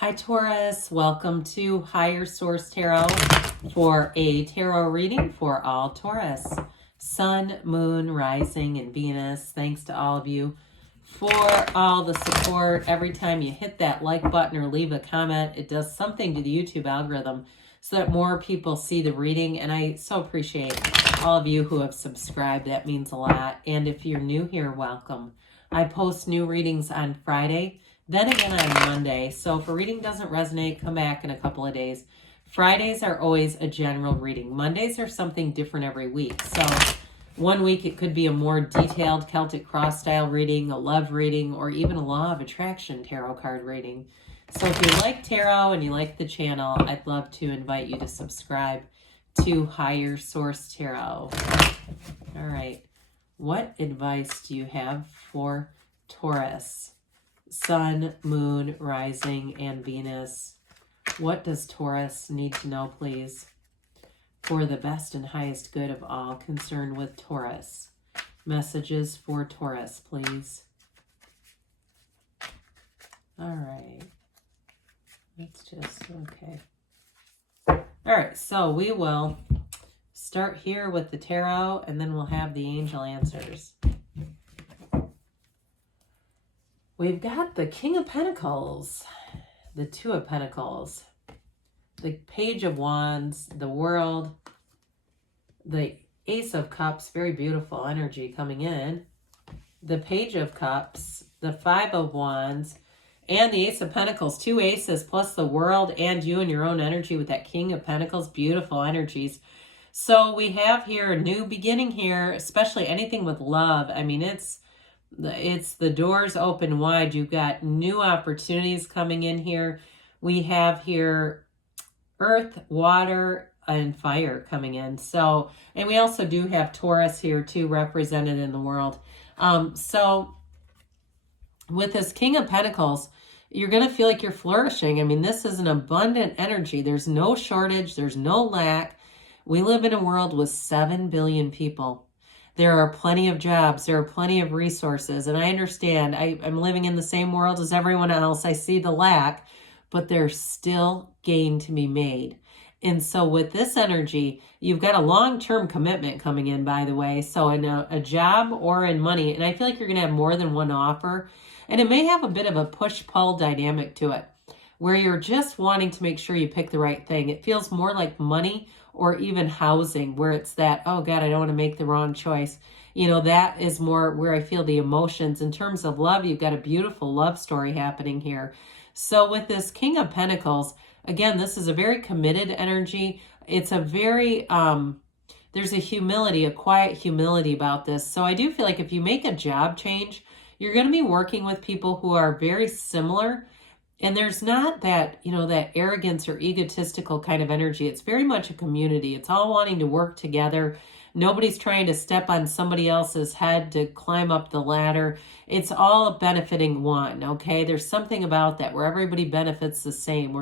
Hi Taurus, welcome to Higher Source Tarot for a tarot reading for all Taurus. Sun, Moon, Rising, and Venus. Thanks to all of you for all the support. Every time you hit that like button or leave a comment, it does something to the YouTube algorithm so that more people see the reading. And I so appreciate all of you who have subscribed. That means a lot. And if you're new here, welcome. I post new readings on Friday, then again on Monday. So if a reading doesn't resonate, come back in a couple of days. Fridays are always a general reading. Mondays are something different every week. So one week it could be a more detailed Celtic cross style reading, a love reading, or even a law of attraction tarot card reading. So if you like tarot and you like the channel, I'd love to invite you to subscribe to Higher Source Tarot. All right. What advice do you have for Taurus? Sun, Moon, Rising, and Venus. What does Taurus need to know, please, for the best and highest good of all concerned with Taurus? Messages for Taurus, please. All right. Let's just, okay. All right, so we will start here with the tarot, and then we'll have the angel answers. We've got the King of Pentacles, the Two of Pentacles, the Page of Wands, the World, the Ace of Cups, very beautiful energy coming in, the Page of Cups, the Five of Wands, and the Ace of Pentacles. Two aces plus the World and you and your own energy with that King of Pentacles. Beautiful energies. So we have here a new beginning here, especially anything with love. I mean, it's the doors open wide. You've got new opportunities coming in here. We have here earth, water, and fire coming in. So, and we also do have Taurus here too, represented in the world. So with this King of Pentacles, you're going to feel like you're flourishing. I mean, this is an abundant energy. There's no shortage. There's no lack. We live in a world with 7 billion people. There are plenty of jobs. There are plenty of resources. And I understand. I'm living in the same world as everyone else. I see the lack, but there's still gain to be made. And so with this energy, you've got a long-term commitment coming in, by the way. So in a job or in money, and I feel like you're going to have more than one offer. And it may have a bit of a push-pull dynamic to it, where you're just wanting to make sure you pick the right thing. It feels more like money or even housing, where it's that, oh God, I don't want to make the wrong choice. You know, that is more where I feel the emotions. In terms of love, you've got a beautiful love story happening here. So with this King of Pentacles, again, this is a very committed energy. It's a very, there's a humility, a quiet humility about this. So I do feel like if you make a job change, you're going to be working with people who are very similar. And there's not that, you know, that arrogance or egotistical kind of energy. It's very much a community. It's all wanting to work together. Nobody's trying to step on somebody else's head to climb up the ladder. It's all benefiting one, okay? There's something about that where everybody benefits the same.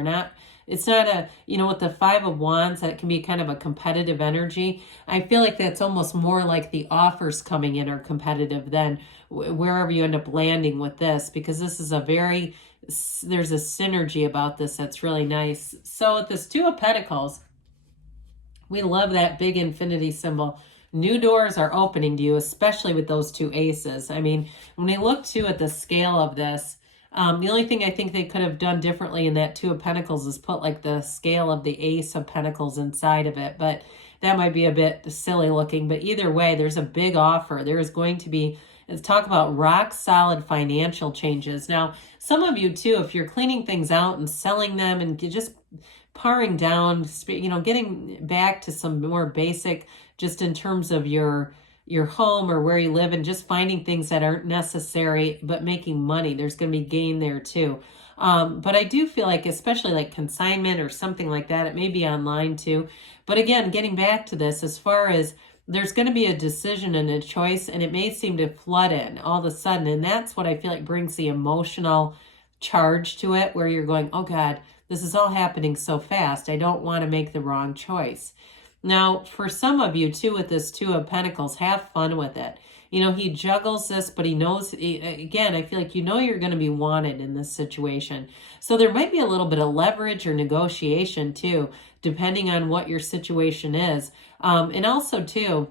It's not a, you know, with the Five of Wands, that can be kind of a competitive energy. I feel like that's almost more like the offers coming in are competitive than wherever you end up landing with this, because this is there's a synergy about this that's really nice. So with this Two of Pentacles, we love that big infinity symbol. New doors are opening to you, especially with those two aces. I mean, when we look too at the scale of this, the only thing I think they could have done differently in that Two of Pentacles is put like the scale of the Ace of Pentacles inside of it, but that might be a bit silly looking. But either way, there's a big offer. There is going to be, let's talk about rock solid financial changes. Now, some of you too, if you're cleaning things out and selling them and just paring down, you know, getting back to some more basic, just in terms of your home or where you live, and just finding things that aren't necessary but making money. There's going to be gain there too. But I do feel like, especially like consignment or something like that, it may be online too. But again, getting back to this, as far as there's going to be a decision and a choice, and it may seem to flood in all of a sudden. And that's what I feel like brings the emotional charge to it, where you're going, oh God, this is all happening so fast. I don't want to make the wrong choice. Now, for some of you too, with this Two of Pentacles, have fun with it. You know, he juggles this, but he knows, again, I feel like you know you're going to be wanted in this situation. So there might be a little bit of leverage or negotiation too, depending on what your situation is. And also too,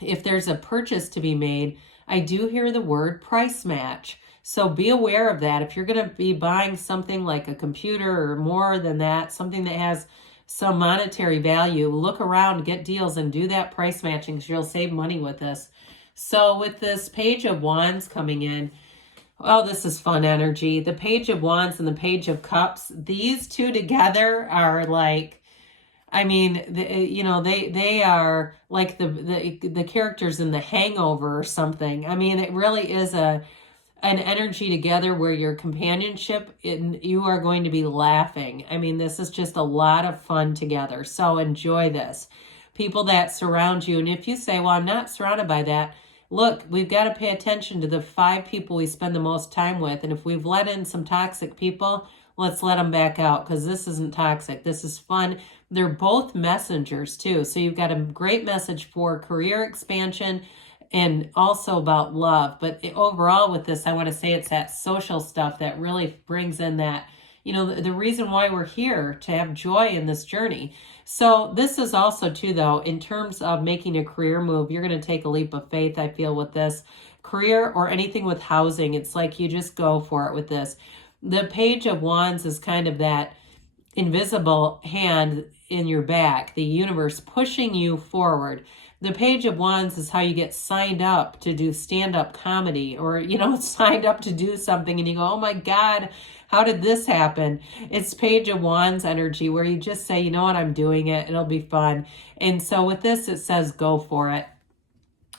if there's a purchase to be made, I do hear the word price match. So be aware of that. If you're going to be buying something like a computer or more than that, something that has some monetary value, look around, get deals, and do that price matching because you'll save money with this. So with this Page of Wands coming in, oh, this is fun energy. The Page of Wands and the Page of Cups, these two together are like, I mean, you know, they are like the characters in The Hangover or something. I mean, it really is an energy together where your companionship, you are going to be laughing. I mean, this is just a lot of fun together. So enjoy this. People that surround you. And if you say, well, I'm not surrounded by that, look, we've got to pay attention to the 5 people we spend the most time with. And if we've let in some toxic people, let's let them back out because this isn't toxic. This is fun. They're both messengers too. So you've got a great message for career expansion and also about love. But overall with this, I want to say it's that social stuff that really brings in that, you know, the reason why we're here, to have joy in this journey. So this is also too, though, in terms of making a career move, you're going to take a leap of faith, I feel, with this career or anything with housing. It's like you just go for it with this. The Page of Wands is kind of that invisible hand in your back, the universe pushing you forward. The Page of Wands is how you get signed up to do stand-up comedy, or, you know, signed up to do something and you go, oh my God, how did this happen? It's Page of Wands energy where you just say, you know what, I'm doing it. It'll be fun. And so with this, it says go for it.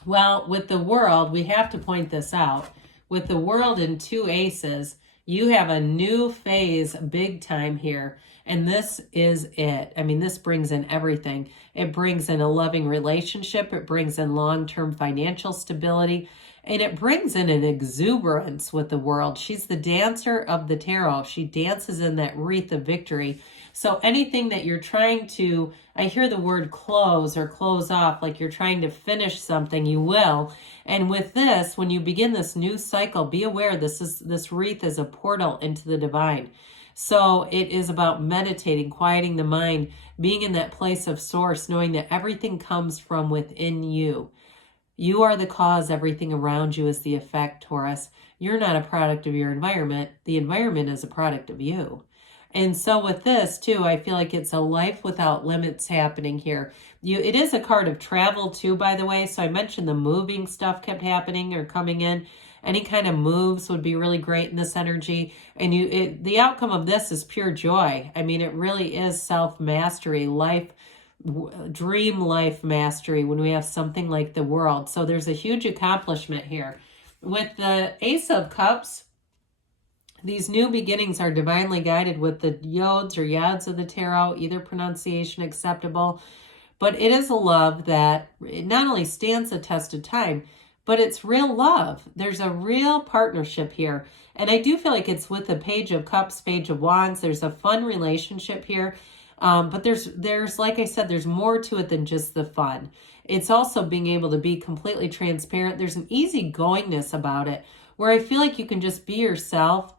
Well, with the World, we have to point this out. With the World and 2 aces, you have a new phase big time here. And this is it. I mean, this brings in everything. It brings in a loving relationship. It brings in long-term financial stability. And it brings in an exuberance with the World. She's the dancer of the tarot. She dances in that wreath of victory. So anything that you're trying to, I hear the word close or close off, like you're trying to finish something, you will. And with this, when you begin this new cycle, be aware this wreath is a portal into the divine. So it is about meditating, quieting the mind, being in that place of source, knowing that everything comes from within you. You are the cause. Everything around you is the effect, Taurus. You're not a product of your environment. The environment is a product of you. And so with this too, I feel like it's a life without limits happening here. It is a card of travel too, by the way. So I mentioned the moving stuff kept happening or coming in. Any kind of moves would be really great in this energy. And the outcome of this is pure joy. I mean, it really is self-mastery, dream life mastery when we have something like the World. So there's a huge accomplishment here. With the Ace of Cups, these new beginnings are divinely guided with the yods or yads of the tarot, either pronunciation acceptable. But it is a love that not only stands the test of time, but it's real love. There's a real partnership here. And I do feel like it's with the Page of Cups, Page of Wands. There's a fun relationship here. But there's, like I said, there's more to it than just the fun. It's also being able to be completely transparent. There's an easygoingness about it where I feel like you can just be yourself.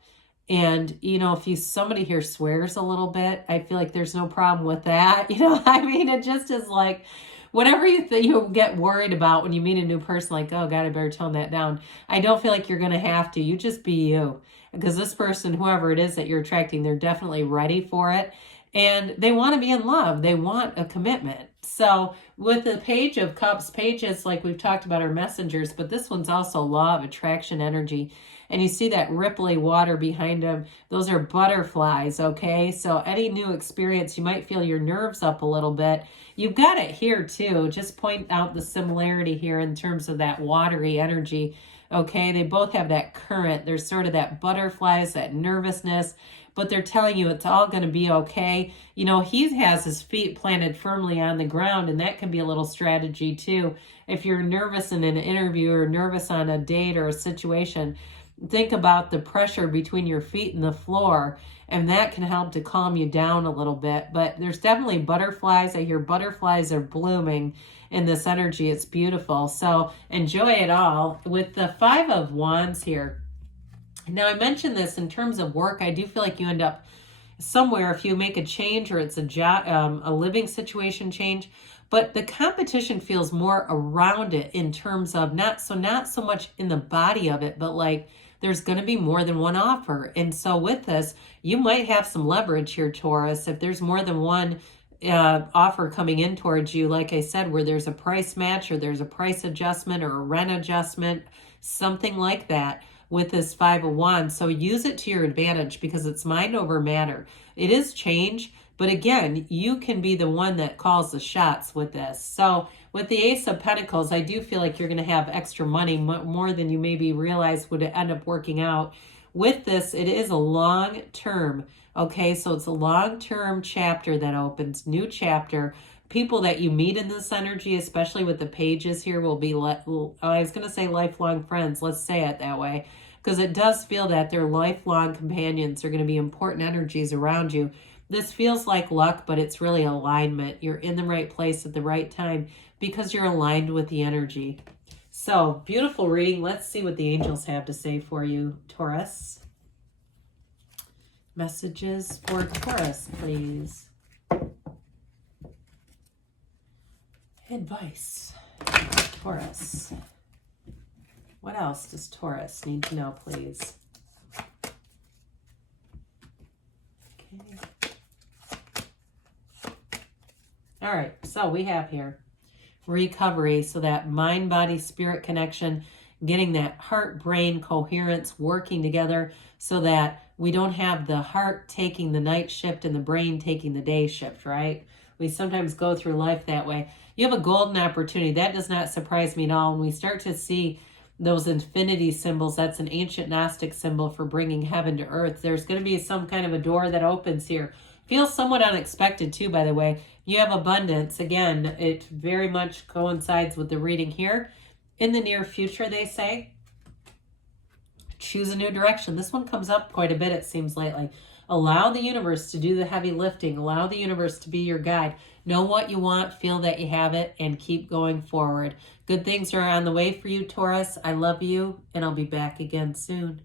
And, you know, if somebody here swears a little bit, I feel like there's no problem with that. You know, I mean, it just is like, whatever you get worried about when you meet a new person, like, oh God, I better tone that down. I don't feel like you're going to have to. You just be you. Because this person, whoever it is that you're attracting, they're definitely ready for it. And they want to be in love. They want a commitment. So with the Page of Cups, pages, like we've talked about, are messengers, but this one's also law of attraction energy. And you see that ripply water behind them. Those are butterflies, okay? So any new experience, you might feel your nerves up a little bit. You've got it here too. Just point out the similarity here in terms of that watery energy, okay? They both have that current. There's sort of that butterflies, that nervousness, but they're telling you it's all going to be okay. You know, he has his feet planted firmly on the ground, and that can be a little strategy too. If you're nervous in an interview or nervous on a date or a situation, think about the pressure between your feet and the floor, and that can help to calm you down a little bit. But there's definitely butterflies. I hear butterflies are blooming in this energy. It's beautiful. So enjoy it all. With the Five of Wands here, now I mentioned this in terms of work. I do feel like you end up somewhere if you make a change, or it's a job, a living situation change, but the competition feels more around it in terms of not so much in the body of it, but like there's going to be more than one offer. And so with this, you might have some leverage here, Taurus, if there's more than one offer coming in towards you, like I said, where there's a price match, or there's a price adjustment, or a rent adjustment, something like that with this Five of Wands. So use it to your advantage, because it's mind over matter. It is change, but again, you can be the one that calls the shots with this. So with the Ace of Pentacles, I do feel like you're going to have extra money, more than you maybe realize would end up working out. With this, it is a long term. Okay, so it's a long-term chapter that opens, new chapter. People that you meet in this energy, especially with the pages here, will be, I was going to say lifelong friends. Let's say it that way, because it does feel that they're lifelong companions. They're going to be important energies around you. This feels like luck, but it's really alignment. You're in the right place at the right time because you're aligned with the energy. So, beautiful reading. Let's see what the angels have to say for you, Taurus. Messages for Taurus, please. Advice, Taurus. What else does Taurus need to know, please? Okay. All right, so we have here recovery, so that mind, body, spirit connection, getting that heart-brain coherence working together so that we don't have the heart taking the night shift and the brain taking the day shift, right? We sometimes go through life that way. You have a golden opportunity. That does not surprise me at all. When we start to see those infinity symbols, that's an ancient Gnostic symbol for bringing heaven to earth. There's going to be some kind of a door that opens here. Feels somewhat unexpected too, by the way. You have abundance. Again, it very much coincides with the reading here. In the near future, they say, choose a new direction. This one comes up quite a bit, it seems, lately. Allow the universe to do the heavy lifting. Allow the universe to be your guide. Know what you want, feel that you have it, and keep going forward. Good things are on the way for you, Taurus. I love you, and I'll be back again soon.